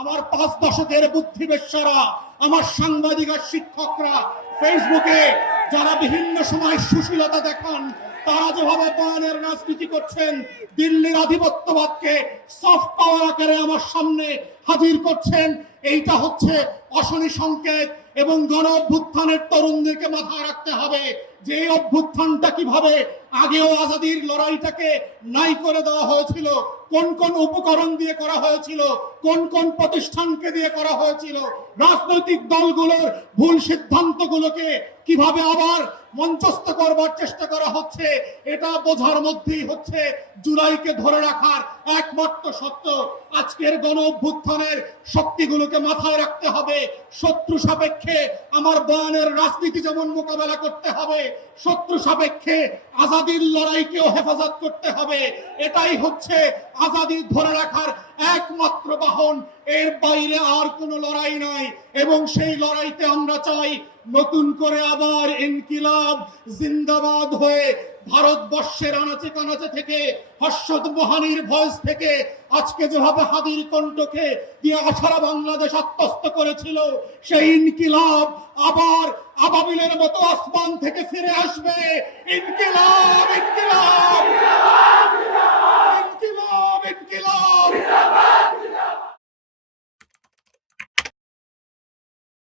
আমার 5 দশকের বুদ্ধিবেশ্যরা, আমার সাংবাদিক আর শিক্ষকরা, ফেসবুকে যারা বিভিন্ন সময় সুশীলতা দেখান, তারা যেভাবে বয়ানের রাজনীতি করছেন, দিল্লির আধিপত্যবাদকে সফট পাওয়ার আকারে আমার সামনে হাজির করছেন, এইটা হচ্ছে অশনি সংকেত। এবং গণ অভ্যুত্থানের তরুণদেরকে মাথায় রাখতে হবে যে এই অভ্যুত্থানটা কিভাবে আগেও আজাদির লড়াইটাকে নাই করে দেওয়া হয়েছিল, কোন কোন উপকরণ দিয়ে করা হয়েছিল, কোন কোন প্রতিষ্ঠানকে দিয়ে করা হয়েছিল, রাজনৈতিক দলগুলোর ভুল সিদ্ধান্তগুলোকে কিভাবে আবার মঞ্চস্থ করবার চেষ্টা করা হচ্ছে, এটা বোঝার মধ্যেই হচ্ছে জুলাইকে ধরে রাখার একমাত্র সত্য। আজকের গণ অভ্যুত্থানের শক্তিগুলোকে মাথায় রাখতে হবে। শত্রু সাপেক্ষে আমার বয়ানের রাজনীতি যেমন মোকাবেলা করতে হবে, শত্রু সাপেক্ষে আজাদির লড়াইকেও হেফাজত করতে হবে। এটাই হচ্ছে আজাদি ধরে রাখার একমাত্র বাহন, এর বাইরে আর কোনো লড়াই নাই। এবং সেই লড়াইতে আমরা চাই নতুন করে আবার ইনকিলাব জিন্দাবাদ হয়ে ভারতবর্ষের আনাচে কানাচে থেকে, হর্ষদ মোহানির ভয়েস থেকে, আজকে যেভাবে হাদির কণ্ঠকে দিয়ে সারা বাংলাদেশ আত্মস্থ করেছিল, সেই ইনকিলাব আবার আবাবিলের মতো আসমান থেকে ফিরে আসবে। ইনকিলাব, ইনকিলাব।